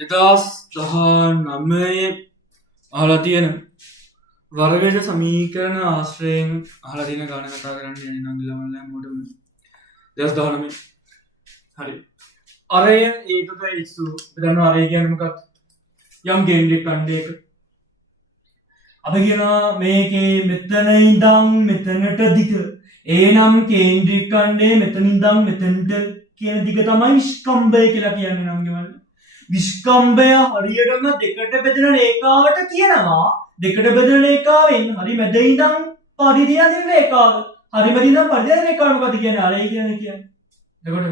2019 අහලා තියෙන වර්ගජ සමීකරණ ආශ්‍රයෙන් අහලා තියෙන ගාන කතා කරන්න යන්නේ නම් ළමයි හැමෝටම 2019 හරි අරය ඒකක ඉස්සු දන්න අරය කියන්නේ මොකක්ද යම් කේන්ද්‍රයක් ඛණ්ඩයක අපි කියනවා මේකේ මෙතන ඉඳන් මෙතනට දිග එනම් කේන්ද්‍රයක් ඛණ්ඩයේ මෙතන ඉඳන් මෙතනට කියන දිග තමයි විස්කම්භය කියලා කියන්නේ නම් ගමන් විස්කම්භය හරියටම දෙකට බෙදෙන රේඛාවට කියනවා දෙකට බෙදෙන රේඛාවෙන් හරි මැද ඉඳන් පරිධිය දෙන රේඛාව හරි මැද ඉඳන් පරිධිය දෙන රේඛාව මොකද කියන්නේ අරය කියන්නේ එතකොට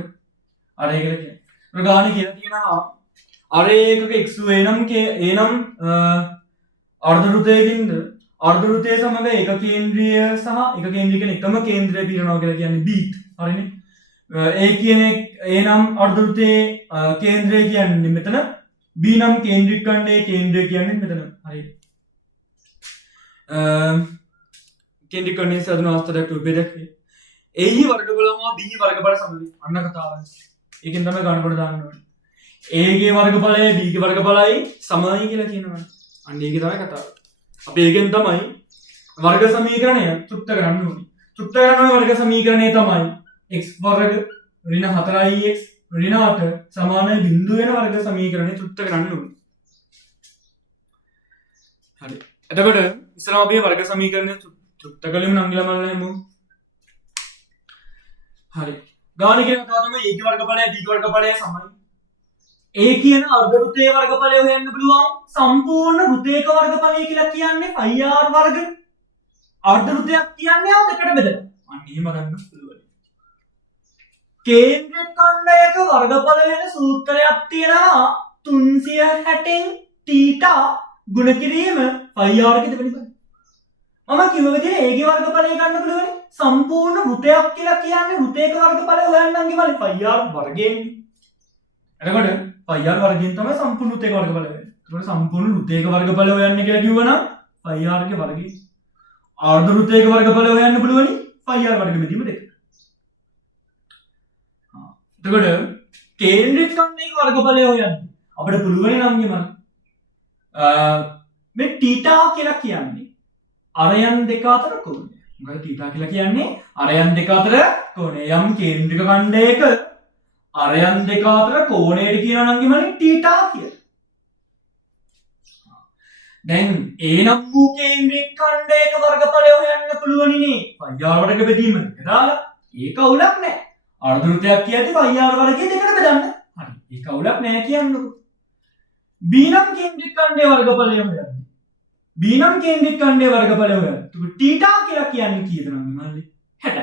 අරය කියලා කියන්නේ ප්‍රගාණ කියලා තියෙනවා අරය එකක x එනම් අර්ධ වෘත්තයකින්ද අර්ධ වෘත්තය සමග එක කේන්ද්‍රීය සහ එක කේන්ද්‍රික එකම කේන්ද්‍රය පිරනවා කියලා කියන්නේ b හරිනේ ඒ කියන්නේ a නම් අර්ධ වෘත්තයේ කේන්ද්‍රය කියන්නේ මෙතන b නම් කේන්ද්‍රික ඛණ්ඩයේ කේන්ද්‍රය කියන්නේ මෙතන හරි කේන්ද්‍රික ඛණ්ඩයේ සාධන අවස්ථාවක් උපේදක් එහි වර්ගඵලම b වර්ගඵල සමග අන්න කතාව ඒකෙන් තමයි ගණකොට දාන්න ඕනේ a ගේ වර්ගඵලය b ගේ වර්ගඵලයි සමයි කියලා කියනවා අන්න ඒක තමයි කතාව අපි ඒකෙන් තමයි වර්ග සමීකරණය තෘප්ත කරන්න ඕනේ තෘප්ත කරන වර්ග සමීකරණය තමයි x වර්ග ඍණ 4x ඍණ 8 සමාන බිඳුව වෙන වර්ග සමීකරණය තෘප්ත කරන්න ඕනේ හරි එතකොට ඉස්සරහා අපි වර්ග සමීකරණය තෘප්ත කළෙමු නම් ළමයි හැමෝ හරි ගාන කියන කතාව තමයි a ගේ වර්ගඵලය b ගේ වර්ගඵලය සමයි a කියන අර්ධ වෘත්තයේ වර්ගඵලය හොයන්න පුළුවන් සම්පූර්ණ වෘත්තයක වර්ගඵලය කියලා කියන්නේ πr වර්ග අර්ධ වෘත්තයක් කියන්නේ දෙකට බෙදලා අන්න එහෙම ගන්න පුළුවන් කේන්ද්‍රික ඛණ්ඩයක වර්ගඵල වෙන සූත්‍රයක් තියෙනවා 360න් θ ගුණ කිරීම πr ගේ දෙවෙනි පද මම කිව්ව විදිහට a ගේ වර්ගඵලය ගන්න පුළුවන් සම්පූර්ණ වෘත්තයක් කියලා කියන්නේ වෘත්තයක වර්ගඵලය හොයන්නන්ගේ වලි πr වර්ගයෙන් එතකොට πr වර්ගයෙන් තමයි සම්පූර්ණ වෘත්තයක වර්ගඵලය වෙන්නේ එතකොට සම්පූර්ණ වෘත්තයක වර්ගඵලය හොයන්න කියලා කිව්වනම් πr ගේ වර්ගය අර්ධ වෘත්තයක වර්ගඵලය හොයන්න පුළුවනි πr වර්ග බෙදීම දෙක එතකොට කේන්ද්‍රික ඛණ්ඩයක වර්ගඵලය හොයන්න අපිට පුළුවන් නම් ගමන් මේ θ කියලා කියන්නේ අරයන් දෙක අතර කෝණය. මොකද θ කියලා කියන්නේ අරයන් දෙක අතර කෝණය. යම් කේන්ද්‍රික ඛණ්ඩයක අරයන් දෙක අතර කෝණයට කියනවා නම් ගමන් θ කියලා. දැන් ඒ නම් වූ කේන්ද්‍රික ඛණ්ඩයක වර්ගඵලය හොයන්න පුළුවනිනේ. පඤ්ඤාර වර්ග බෙදීම දාලා ඒක අවුලක් නැහැ. අර්ධ වෘත්තයක් කියද්දි පඤ්ඤාර වර්ගය දෙකට බෙදන්න. හරි. ඒක අවුලක් නැහැ කියන්නකො. b නම් කේන්ද්‍රික ඛණ්ඩයේ වර්ගඵලය හොයන්න. b නම් කේන්ද්‍රික ඛණ්ඩයේ වර්ගඵලය හොයන්න. එතකොට θ කියලා කියන්නේ කීයද නම් මල්ලි? 60.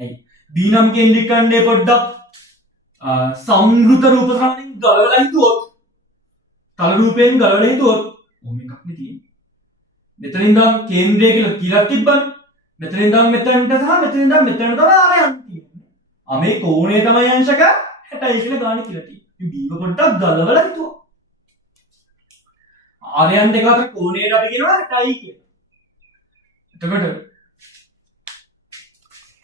ඇයි? b නම් කේන්ද්‍රික ඛණ්ඩයේ පොඩ්ඩක් සංවෘත රූප සමයෙන් ගලවලා හිතුවොත් තල රූපයෙන් ගලවලා හිතුවොත් ඕම එකක් නේ තියෙන්නේ. මෙතන ඉඳන් කේන්ද්‍රය කියලා තිබ්බනේ. මෙතන ඉඳන් මෙතනට සහ මෙතන ඉඳන් මෙතනට තමයි ආරයන් තියෙන්නේ. මේ කෝණය තමයි අංශක 60යි කියලා ගානේ කියලා තියෙන්නේ. b පොඩ්ඩක් ගලවලා හිතුවා. ආරයන් දෙක අතර කෝණයට අපි කියනවා 60යි කියලා. එතකොට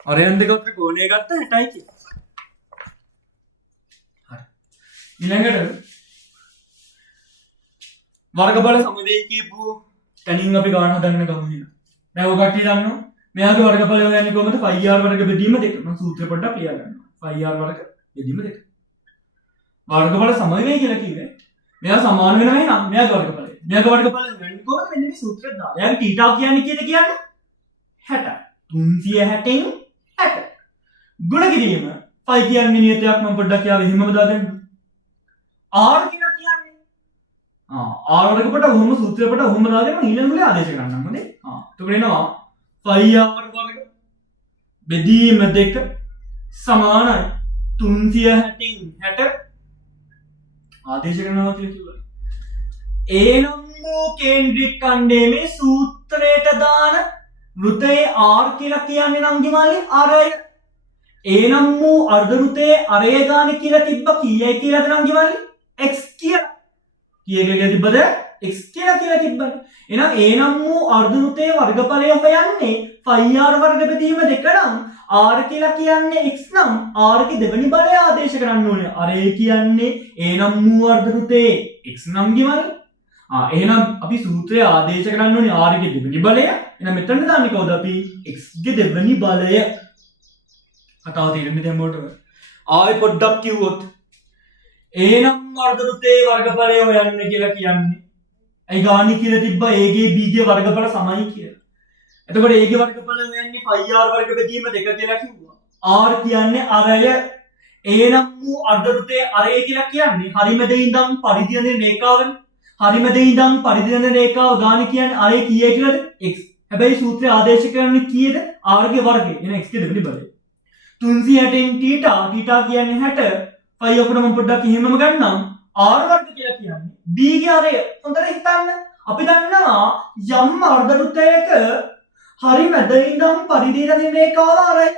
ආරයන් දෙක අතර කෝණය ගත්ත 60යි කියලා. හරි. ඊළඟට වර්ගඵල සමදේ කියපු තැනින් අපි ගාන හදන්න ගමු එහෙනම්. දැන් ඔය කට්ටිය දන්නවා මෙයාගේ වර්ගඵල හොයන්නේ කොහොමද? πr වර්ග බෙදීම දෙක. මම සූත්‍රය පොඩ්ඩක් ලියා ගන්නවා. πr වර්ග බෙදීම දෙක. වර්ගඵල සම වෙයි කියලා කිව්වේ මෙයා සමාන වෙනවා එහෙනම් මෙයාගේ වර්ගඵලය. මෙයාගේ වර්ගඵල වෙන්නේ කොහොමද? මෙන්න මේ සූත්‍රය දාලා. එයාගේ θ කියන්නේ කීයද කියන්නේ? 60. 360න් 60. ගුණ කිරීම π කියන්නේ නියතයක් මම පොඩ්ඩක් යාව එහෙමම දාලා දෙන්න. r කියලා කියන්නේ r වර්ග කොට ඔහොම සූත්‍රය කොට ඔහොම දාලා මම ඊළඟ මුලේ ආදේශ කරන්නම් හොඳේ. එතකොට එනවා πr වර්ග බෙදීම දෙක සමානයි 360න් 60 ආදේශ කරනවා කියලා කිව්වා. ඒ නම් වූ කේන්ද්‍රික ඛණ්ඩයේ මේ සූත්‍රයට දාන වෘතයේ r කියලා කියන්නේ නම් ගිමල්ලි අරය. ඒ නම් වූ අර්ධ වෘතයේ අරය ගාන කියලා තිබ්බ කීයයි කියලාද නම් ගිමල්ලි x කියලා. කීයක තිබ්බද? x කියලා තිබ්බනේ. එහෙනම් ඒ නම් වූ අර්ධ වෘතයේ වර්ගඵලය හොයන්නේ πr වර්ග බෙදීම දෙක නම් R කියලා කියන්නේ x නම් R ගේ දෙවෙනි බලය ආදේශ කරන්න ඕනේ. අර A කියන්නේ A නම් මූ වර්ග රුතේ x නම් ගිමල්. එහෙනම් අපි සූත්‍රය ආදේශ කරන්න ඕනේ R ගේ දෙවෙනි බලය. එහෙනම් මෙතන දාන්නේ කවුද අපි x ගේ දෙවෙනි බලය. කතාව තේරෙන්නේ දැන් මොකටද? ආයෙ පොඩ්ඩක් කිව්වොත් A නම් වර්ග රුතේ වර්ගඵලය හොයන්න කියලා කියන්නේ. ඇයි ගානි කියලා තිබ්බා A ගේ B ගේ වර්ගඵල සමයි කියලා. එතකොට A ගේ වර්ගඵල හොයන්නේ phi r වර්ග බෙදීම 2 කියලා කිව්වා. R කියන්නේ අරය A නම් වූ අර්ධ රුතේ අරය කියලා කියන්නේ හරිමැද ඉඳන් පරිධි වෙන රේඛාවනේ. හරිමැද ඉඳන් පරිධි වෙන රේඛාව ගානි කියන්නේ අරය කීයේ කියලාද? x. හැබැයි සූත්‍රය ආදේශ කරන්නේ කීයද? r ගේ වර්ගය. එහෙනම් x ගේ දෙවෙනි බලය. 360 θ කියන්නේ 60. phi ඔකට මම පොඩ්ඩක් එහෙමම ගන්නම්. r වර්ග කියලා කියන්නේ b ගේ අරය. හොඳට හිතන්න. අපි දන්නවා යම් අර්ධ රුතයක හරිමැද ඉඳන් පරිධි වෙන රේඛාව අරය.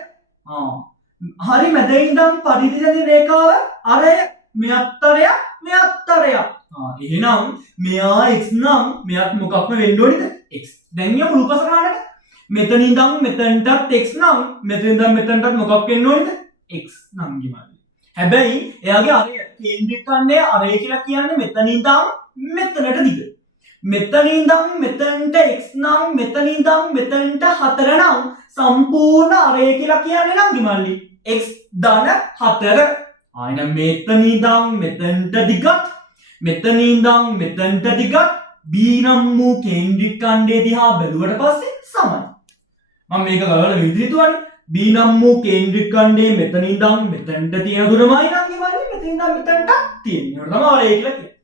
හරි මැද ඉඳන් පරිධි වෙන රේඛාව අරය මෙයත්තරයක්. එහෙනම් මෙයා x නම් මෙයත් මොකක්ම වෙන්න ඕනේද? x. දැන් යමු රූපසරහනට. මෙතන ඉඳන් මෙතනටත් x නම් මෙතන ඉඳන් මෙතනටත් මොකක් වෙන්න ඕනේද? x නම් ගිමල්. හැබැයි එයාගේ අරය කේන්ද්‍රික කණ්ඩය අරය කියලා කියන්නේ මෙතන ඉඳන් මෙතනට දිග. මෙතන ඉඳන් මෙතනට x නම් මෙතන ඉඳන් මෙතනට 4 නම් සම්පූර්ණ අරය කියලා කියන්නේ නම් ගිමල්ලි x ධන 4. ආයෙත් මෙතන ඉඳන් මෙතනට දිගත් මෙතන ඉඳන් මෙතනට දිගත් b නම් වූ කේන්ද්‍රික කණ්ඩය දිහා බැලුවට පස්සේ සමයි. මම මේක ගලවලා විදිහට තුවන්නේ b නම් වූ කේන්ද්‍රික කණ්ඩය මෙතන ඉඳන් මෙතනට තියෙන දුරමයි නම් ගිමල්ලි මෙතන ඉඳන් මෙතනට තියෙන්නේ. ඒක තමයි අරය කියලා කියන්නේ.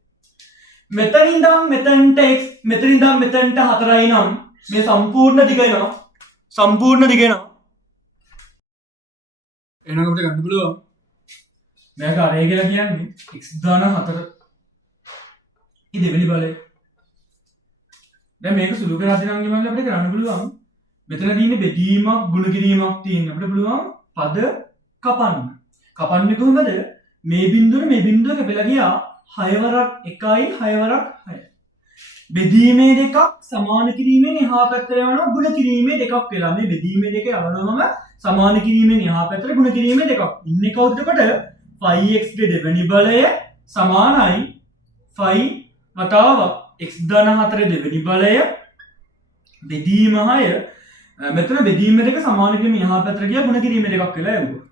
මෙතන ඉඳන් මෙතනට x මෙතන ඉඳන් මෙතනට 4යි නම් මේ සම්පූර්ණ දිග එනවා. එහෙනම් අපිට ගන්න පුළුවන් මේක අරය කියලා කියන්නේ x ධන 4 ඊ දෙවෙනි බලය. දැන් මේක සුළු කරලා දෙනම් ගිමල්ල අපිට කරන්න පුළුවන් මෙතන තියෙන්නේ බෙදීමක් ගුණ කිරීමක් තියෙන අපිට පුළුවන් පද කපන්න. කපන්නේ කොහොමද? මේ බිඳුව කැපිලා ගියා 6 වරක් 1යි 6 වරක් 6. බෙදීමේ දෙකක් සමාන කිරීමෙන් එහා පැත්තට යනවා ගුණ කිරීමේ දෙකක් වෙලා. මේ බෙදීමේ දෙක යවනවම සමාන කිරීමෙන් එහා පැත්තට ගුණ කිරීමේ දෙකක්. ඉන්නේ කවුද එතකොට? phi x ගේ දෙවෙනි බලය සමානයි phi වතාවක් x ධන 4 දෙවෙනි බලය බෙදීම 6. මෙතන බෙදීම දෙක සමාන කිරීමෙන් එහා පැත්තට ගියා ගුණ කිරීමේ දෙකක් වෙලා යවුවා.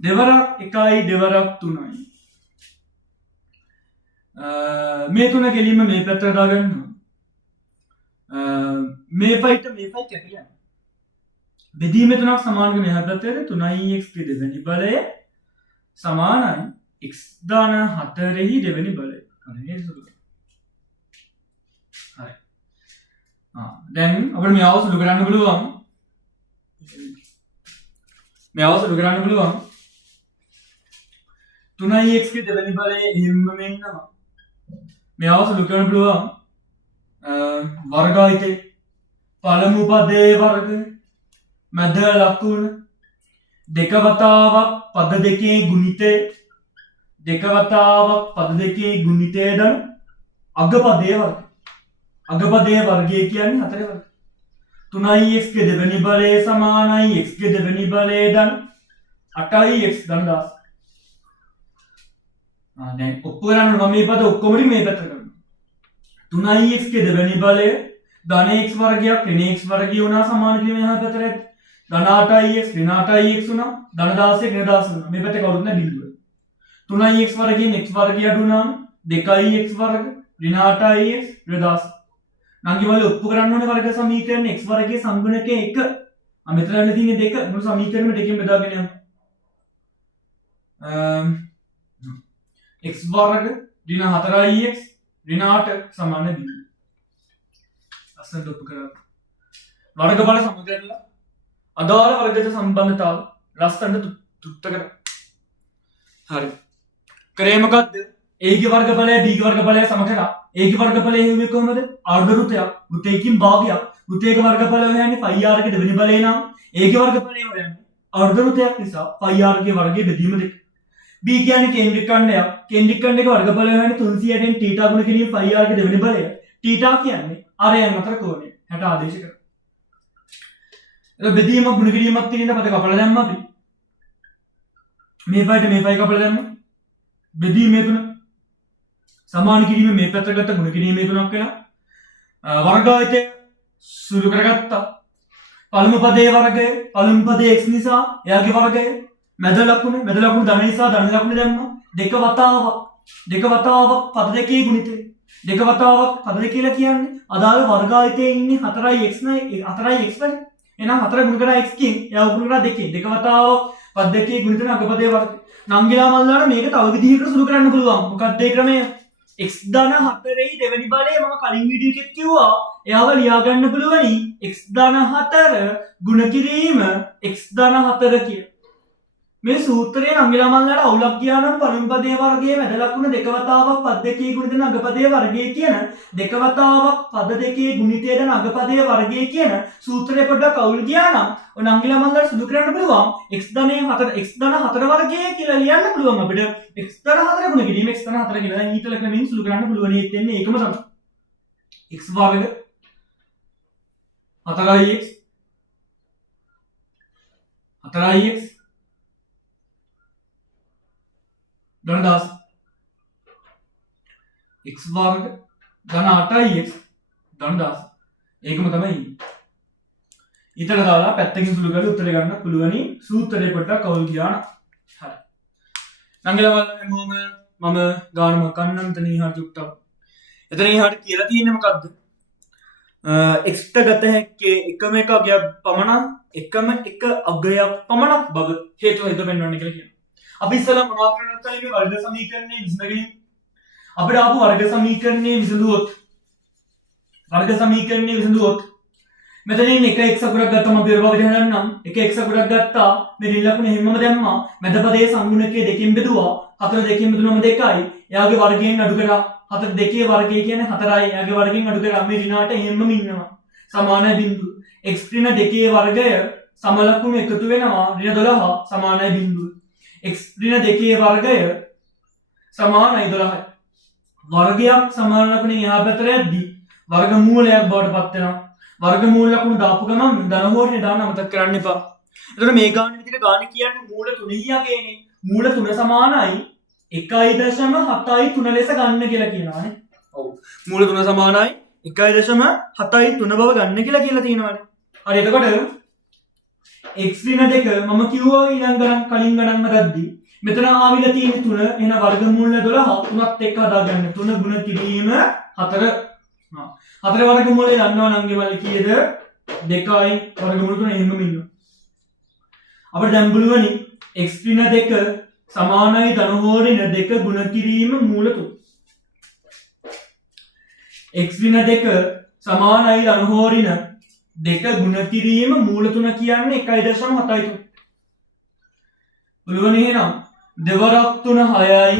දෙවරක් 1යි දෙවරක් 3යි. මේ තුන කෙලින්ම මේ පැත්තට දාගන්නවා. මේ ෆයිට මේ ෆයි කැපිලා යනවා. බෙදීම තුනක් සමානකම එහා පැත්තට 3x ගේ දෙවෙනි බලය සමානයි x ධන 4 දෙවෙනි බලය. හරි නේද? හරි. දැන් අපිට මේව සුළු කරන්න පුළුවන්. මේව සුළු කරන්න පුළුවන්. 3x ගේ දෙවෙනි බලය එහෙම්ම මෙන්නවා. මේව සුළු කරන්න පුළුවන් වර්ගායිතේ පළමු පදයේ වර්ග මැද ලකුණ දෙක වතාවක් පද දෙකේ ගුණිතය දෙක වතාවක් පද දෙකේ ගුණිතය දන අගපදයේ වර්ග. අගපදයේ වර්ගය කියන්නේ 4 වර්ග. 3x ගේ දෙවෙනි බලය සමානයි x ගේ දෙවෙනි බලය දන 8යි x ධන 10. දැන් ඔප්පු කරන්න මම මේ පද ඔක්කොම මේ පැත්තට කරනවා. 3x ගේ දෙවෙනි බලය ධන x වර්ගයක් ඍණ x වර්ගය වුණා සමාන කිරීම එහා පැත්තට ඇති. ධන 8ix ඍණ 8ix වුණා ධන 16 ඍණ 16 වුණා. මේ පැත්තේ කවුරුත් නැහැ බිඳුව. 3x වර්ගයෙන් x වර්ගය අඩු වුණාම 2x වර්ග ඍණ 8ix ඍණ 16. නංගිවල ඔප්පු කරන්න ඕනේ වර්ග සමීකරණ x වර්ගයේ සංගුණකය 1. මෙතන වෙලා තියෙන්නේ 2. මුළු සමීකරණෙම දෙකෙන් බෙදාගෙන යමු. x වර්ග ඍණ 4ix ඍණ 8 සමාන 2. අස්සෙන් ඔප්පු කරා. වර්ගඵල සමගරලා අදාළ වර්ගජ සම්බන්ධතාව ලස්සනට තෘප්ත කරා. හරි. කරේ මොකද්ද? a ගේ වර්ගඵලය b ගේ වර්ගඵලය සම කරා. a ගේ වර්ගඵලය හේුවේ කොහමද? අර්ධ රුතයක්. රුතයකින් භාගයක්. රුතයක වර්ගඵලය හොයන්නේ phi r ගේ දෙවෙනි බලය නම් a ගේ වර්ගඵලය හොයන්නේ අර්ධ රුතයක් නිසා phi r ගේ වර්ගයේ බෙදීම 2. b කියන්නේ කේන්ද්‍රික ඛණ්ඩයක්. කේන්ද්‍රික ඛණ්ඩයක වර්ගඵලය හොයන්නේ 360න් θ ගුණ කිරීම phi r ගේ දෙවෙනි බලය. θ කියන්නේ අරයන් අතර කෝණය. 60 ආදේශ කරා. ඒක බෙදීම ගුණ කිරීමක් තියෙන පද කපලා දැම්මා අපි. මේ ෆයිට මේ ෆයි කපලා දැම්මා. බෙදීමේ තුන සමාන කිරීම මේ පැත්තට ගත්ත ගුණ කිරීමේ තුනක් වෙනවා. වර්ගායතය සුළු කරගත්තා. පළමු පදයේ වර්ගය පළමු පදයේ x නිසා එයාගේ වර්ගය මැද ලකුණ ධන නිසා ධන ලකුණ දැම්මා. දෙක වතාවක් පද දෙකේ ගුණිතය. දෙක වතාවක් පද දෙක කියලා කියන්නේ අදාළ වර්ගායතයේ ඉන්නේ 4x නේ 4x වනේ. එහෙනම් 4 ගුණ කරලා x කින් එයා ගුණ කරලා දෙකේ. දෙක වතාවක් පද දෙකේ ගුණිත අගපදයේ වර්ගය. නංගිලා මල්ලාට මේක තව විදිහකට සුළු කරන්න පුළුවන්. මොකක්ද ඒ ක්‍රමය? x ධන 4යි දෙවෙනි බලය මම කලින් වීඩියෝ එකෙත් කිව්වා. එයාව ලියා ගන්න පුළුවනි x ධන 4 ගුණ කිරීම x ධන 4 කිය. මේ සූත්‍රයේ නංගිලා මල්ලාට අවුලක් ගියා නම් පළමු පදයේ වර්ගයේ මැද ලකුණ දෙක වතාවක් පද දෙකේ ගුණිතන අගපදයේ වර්ගය කියන දෙක වතාවක් පද දෙකේ ගුණිතයද අගපදයේ වර්ගය කියන සූත්‍රය පොඩ්ඩක් අවුල් ගියා නම් ඔය නංගිලා මල්ලාට සුදු කරන්න පුළුවන් x ධනයේ 4 x ධන 4 වර්ගය කියලා ලියන්න පුළුවන් අපිට x ධන 4 ගුණ කිරීම x ධන 4 කියලා දැන් ඊතල ක්‍රමයෙන් සුළු කරන්න පුළුවන්. ඒත් එන්නේ ඒකම තමයි. x වර්ග 4x 4x ධන 10 x වර්ග ධන 8x ධන 10 ඒකම තමයි ඉන්නේ. ඊතල දාලා පැත්තකින් සුළු කරලා උත්තර ගන්න පුළුවනි සූත්‍රය පොඩ්ඩක් අවුල් ගියා නම්. හරි. නංගිලා මම ගානම කන්නම් තන ඉහාට චුට්ටක්. එතන ඉහාට කියලා තියෙන්නේ මොකද්ද? x ට ගත හැක්කේ එකම එක අගයක් පමණ එකම එක අගයක් පමණක් බව හේතුව හිත පෙන්වන්න කියලා කියනවා. අපි ඉස්සෙල්ලා මොනවා කරන්නද මේ වර්ග සමීකරණය විසඳගෙන අපිට ආපු වර්ග සමීකරණය විසඳුවොත් මෙතනින් එක x අකුරක් ගත්තම අපි ඔය වගේ හදන්නම් එක x අකුරක් ගත්තා මේ රිල් ලකුණ හැමම දැම්මා මැද පදයේ සංගුණකයේ දෙකෙන් බෙදුවා 4 දෙකෙන් බෙදුනම 2යි එයාගේ වර්ගයෙන් අඩු කරා 4 දෙකේ වර්ගය කියන්නේ 4යි එයාගේ වර්ගයෙන් අඩු කරා මේ ඍණාට හැමම ඉන්නවා සමානයි බිඳුව x ඍණ දෙකේ වර්ගය සම ලකුණු එකතු වෙනවා ඍණ 12 සමානයි බිඳුව x ඍණ දෙකේ වර්ගය සමානයි 12යි වර්ගයක් සමාන ලකුණෙන් එහා පැත්තට යද්දී වර්ගමූලයක් බවට පත් වෙනවා වර්ගමූල ලකුණු දාපු ගමන් ධන හෝරේ දාන්න අමතක කරන්න එපා. එතකොට මේ ගාන විදිහට ගාන කියන්නේ මූල 3යි යකේනේ. මූල 3 සමානයි 1.73 ලෙස ගන්න කියලා කියනවානේ. ඔව්. මූල 3 සමානයි 1.73 බව ගන්න කියලා තියෙනවානේ. හරි එතකොට x ඍණ 2 මම කිව්වා කලින් ගණන් හදද්දී මෙතන ආවිලා තියෙන 3 එන වර්ගමූල 12 තුනත් එක්ක හදාගන්න 3 ගුණ කිරීම 4 4 වර්ගමූලය දන්නවා නම් ගෙවල් කීයද 2යි වර්ගමූල 3 එහෙමම ඉන්නවා අපිට දැන් බලුවනි x ඍණ 2 සමානයි ධන හෝ ඍණ 2 ගුණ කිරීම මූල 3 x ඍණ 2 සමානයි ධන හෝ ඍණ 2 ගුණ කිරීම මූල 3 කියන්නේ 1.73 බලුවනි එහෙනම් දෙවරක් 3 6යි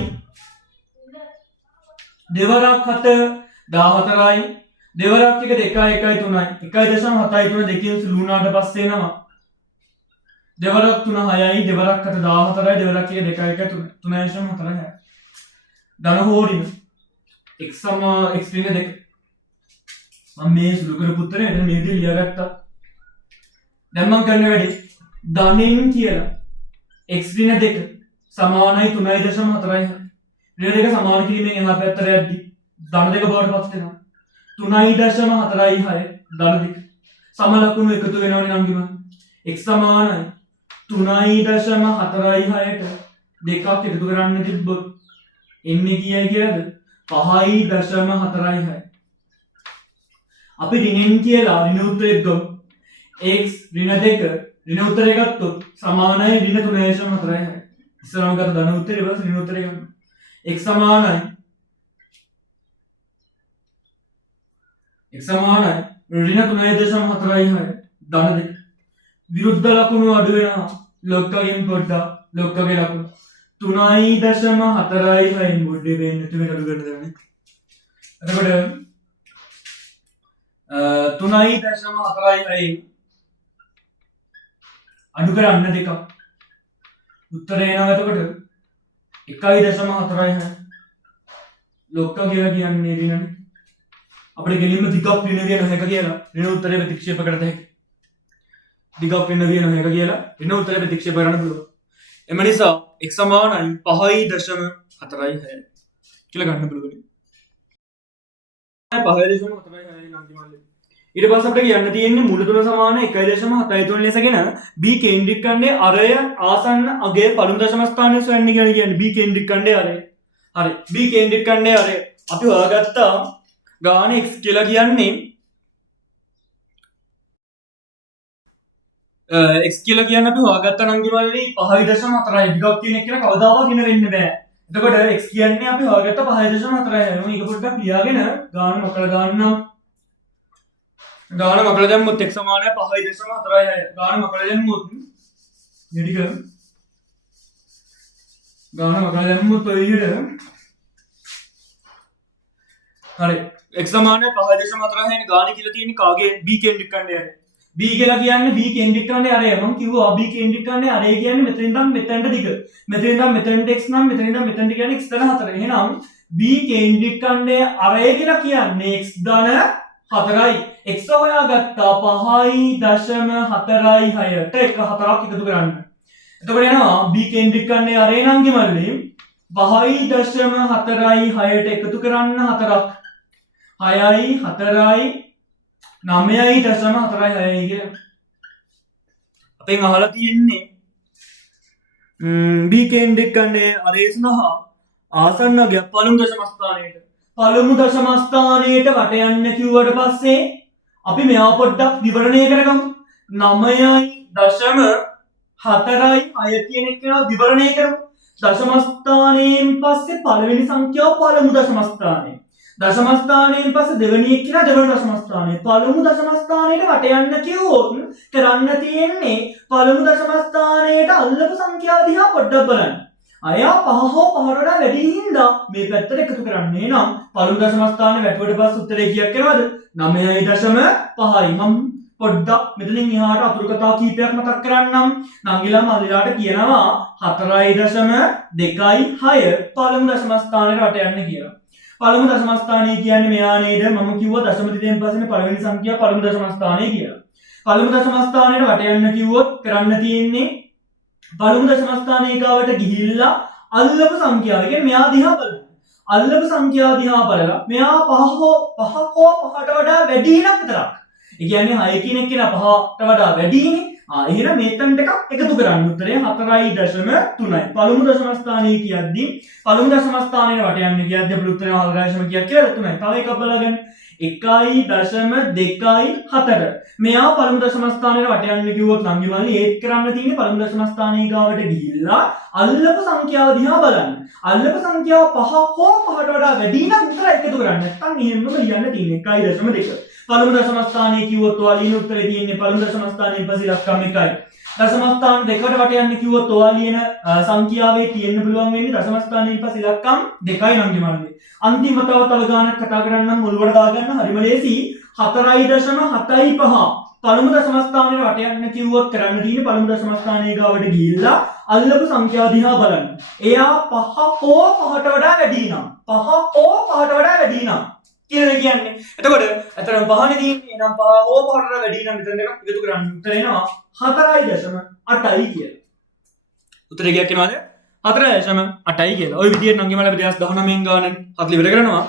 දෙවරක් 7 14යි දෙවරක් එක 2යි 1යි 3යි 1.73 දෙකෙන් සුළු වුණාට පස්සේ එනවා දෙවරක් 3 6යි දෙවරක් 7 14යි දෙවරක් එක 2යි 1යි 3.4යි ධන හෝ ඍණ x ඍණ 2 මම මේ සුළු කරපු උත්තරේ එතන මේ විදිහට ලියාගත්තා දැන් මම කරන වැඩේ ධනෙන් කියලා x ඍණ 2 සමානයි 3.4යි ඍණ 2 සමාන කිරීමෙන් එහා පැත්තට යද්දී ධන 2 බවට පත් වෙනවා 3.4යි 6 ධන 2 සම ලකුණු එකතු වෙනවනේ නංගිම x සමානයි 3.4යි 6ට දෙකක් එකතු කරන්න තිබ්බොත් එන්නේ කීයයි කියලාද 5.4යි 6 අපි ඍණෙන් කියලා ඍණ උත්තරයක් ගමු x ඍණ 2 ඍණ උත්තරය ගත්තොත් සමානයි ඍණ 3.4යි 6 ඉස්සරහම ගත්ත ධන උත්තරේ ඊට ඍණ උත්තරය ගන්න x සමානයි ඍණ 3.4යි 6 ධන 2 විරුද්ධ ලකුණු අඩු වෙනවා ලොක්කගෙන් පොඩ්ඩක් ලොක්කගේ ලකුණු 3.4යි 6 මොඩේ වෙන්න තුනේ අඩු කරන්න දන්නේ එතකොට 3.4යි 6 අඩු කරන්න දෙකක් උත්තරේ එනවා එතකොට 1.4යි 6 ලොක්ක කියලා කියන්නේ ඍණනේ අපිට ගෙලින්ම දිගක් ඍණ දෙන හැක කියලා ඍණ උත්තරේ ප්‍රතික්ෂේප කරත හැකියි දිගක් වෙන්න විය නොහැක කියලා එන උත්තරේ ප්‍රතික්ෂේප කරන්න පුළුවන්. එම නිසා x සමානයි 5.46 කියලා ගන්න පුළුවන්. 5.46 නම් කිව්වනේ. ඊට පස්සේ අපිට කියන්න තියෙන්නේ මුල තුන සමාන 1.73 ලෙසගෙන b කේන්ද්‍රික ඛණ්ඩයේ අරය ආසන්න අගයේ පළමු දශම ස්ථානයේ සොයන්න කියන්නේ b කේන්ද්‍රික ඛණ්ඩයේ අරය. හරි. b කේන්ද්‍රික ඛණ්ඩයේ අරය අපි හොයාගත්තා ගාන x කියලා කියන්නේ x කියලා කියන්නේ අපි හොයාගත්තා නම් කිව්වනේ 5.4 දිගක් තියෙන එක කියලා කවදාවත් හින වෙන්න බෑ. එතකොට x කියන්නේ අපි හොයාගත්ත 5.4. මේක පොඩ්ඩක් ලියාගෙන ගාන මකලා දාන්නම්. ගාන මකලා දැම්මොත් x සමානයි 5.46. ගාන මකලා දැම්මොත් මෙඩික ගාන මකලා දැම්මොත් ඔය විදිහට හරි x සමානයි 5.46 වෙන ගාන කියලා තියෙන්නේ කාගේ b කේන්ද්‍රික ඛණ්ඩය. b කියලා කියන්නේ b කේන්ද්‍රික ඛණ්ඩය අරය. මම කිව්වා b කේන්ද්‍රික ඛණ්ඩය අරය කියන්නේ මෙතන ඉඳන් මෙතනට දිග. මෙතන ඉඳන් මෙතනට x නම් මෙතන ඉඳන් මෙතනට කියන්නේ x ධන 4. එහෙනම් b කේන්ද්‍රික ඛණ්ඩය අරය කියලා කියන්නේ x ධන 4යි. x හොයාගත්තා 5.46ට එක 4ක් එකතු කරන්න. එතකොට එනවා b කේන්ද්‍රික ඛණ්ඩය අරය නම් කිව්වනේ 5.46ට එකතු කරන්න 4ක් 6යි 4යි 9.46 කියලා. අපෙන් අහලා තියෙන්නේ b කේන්ද්‍රික ඛණ්ඩයේ අරය සහ ආසන්නගේ පළමු දශම ස්ථානයේට පළමු දශම ස්ථානයේට වට යන්න කිව්වට පස්සේ අපි මෙයා පොඩ්ඩක් විවරණය කරගමු. 9.46 කියන එක විවරණය කරමු. දශම ස්ථානයෙන් පස්සේ පළවෙනි සංඛ්‍යාව පළමු දශම ස්ථානය. දශම ස්ථානයෙන් පස්සේ දෙවෙනි එක කියලා දෙවෙනි දශම ස්ථානය. පළමු දශම ස්ථානයට වට යන්න කිව්වොත් කරන්න තියෙන්නේ පළමු දශම ස්ථානයට අල්ලපු සංඛ්‍යාව දිහා පොඩ්ඩක් බලන්න. අය 5 හෝ 5ට වඩා වැඩි හින්දා මේ පැත්තට එකතු කරන්නේ නම් පළමු දශම ස්ථානේ වැටුවට පස්සේ උත්තරේ කීයක් එනවද? 9.5යි. මම පොඩ්ඩක් මෙතනින් එහාට අතුරු කතා කීපයක් මතක් කරන්නම්. නංගිලා මල්ලිලාට කියනවා 4.26 පළමු දශම ස්ථානයට වට යන්න කියලා. පළමු දශම ස්ථානය කියන්නේ මෙයා නේද? මම කිව්වා දශම තිතෙන් පස්සේ පළවෙනි සංඛ්‍යාව පළමු දශම ස්ථානය කියලා. පළමු දශම ස්ථානයට වට යන්න කිව්වොත් කරන්න තියෙන්නේ පළමු දශම ස්ථානයේ ගාවට ගිහිල්ලා අල්ලපු සංඛ්‍යාව. කියන්නේ මෙයා දිහා බලන්න. අල්ලපු සංඛ්‍යාව දිහා බලලා මෙයා 5 හෝ 5ට වඩා වැඩි නම් විතරක්. ඒ කියන්නේ 6 කියන එක 5ට වඩා වැඩිනේ. එහෙනම් මෙතනට එකක් එකතු කරන්න. උත්තරය 4.3යි. පළමු දශම ස්ථානයේ කියද්දි පළමු දශම ස්ථානයේ වට යන්න කියද්දි අපේ උත්තරය 4.3 කියලා 3යි. තව එකක් බලගන්න. 1.24 මෙයා පළමු දශම ස්ථානයේ වට යන්න කිව්වොත් නංගිමල්ලි ඒත් කරන්න තියෙන්නේ පළමු දශම ස්ථානයේ ගාවට ගිහිල්ලා අල්ලපු සංඛ්‍යාව දිහා බලන්න. අල්ලපු සංඛ්‍යාව 5 හෝ 5ට වඩා වැඩි නම් විතර එකතු කරන්න. නැත්නම් එහෙමම ලියන්න තියෙන්නේ 1.2. පළමු දශම ස්ථානයේ කිව්වොත් ඔයා ලියන උත්තරේ තියෙන්නේ පළමු දශම ස්ථානයේ පස්සේ ඉලක්කම් 1යි. දශම ස්ථාන දෙකට වට යන්න කිව්වොත් ඔයා ලියන සංඛ්‍යාවේ තියෙන්න පුළුවන් වෙන්නේ දශම ස්ථානයේ පස්සේ ඉලක්කම් 2යි නංගිමල්ලි. අන්තිම තව ගානක් කතා කරන්නම් මුල්වට දාගන්න හරිම ලේසි. 4.75 පළමු දශම ස්ථානයේ වට යන්න කිව්වොත් කරන්න තියෙන්නේ පළමු දශම ස්ථානයේ ගාවට ගිහිල්ලා අල්ලපු සංඛ්‍යාව දිහා බලන්න. එයා 5 හෝ 5ට වඩා වැඩි නම් 5 හෝ 5ට වඩා වැඩි නම් කියලා කියන්නේ. එතකොට අතරම 5නේ තියෙන්නේ. එහෙනම් 5 හෝ 5ට වඩා වැඩි නම් මෙතන එකක් එකතු කරන්න. උත්තර එනවා 4.8යි කියලා. උත්තරේ කීයක් එනවද? 4.8යි කියලා. ওই විදිහට නම් ගිමල 2019 ගානක් හත්ලි ඉවර කරනවා.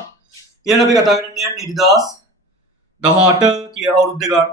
ඊළඟ අපි කතා කරන්න යන්නේ 2018 කිය අවුරුද්ද ගාන.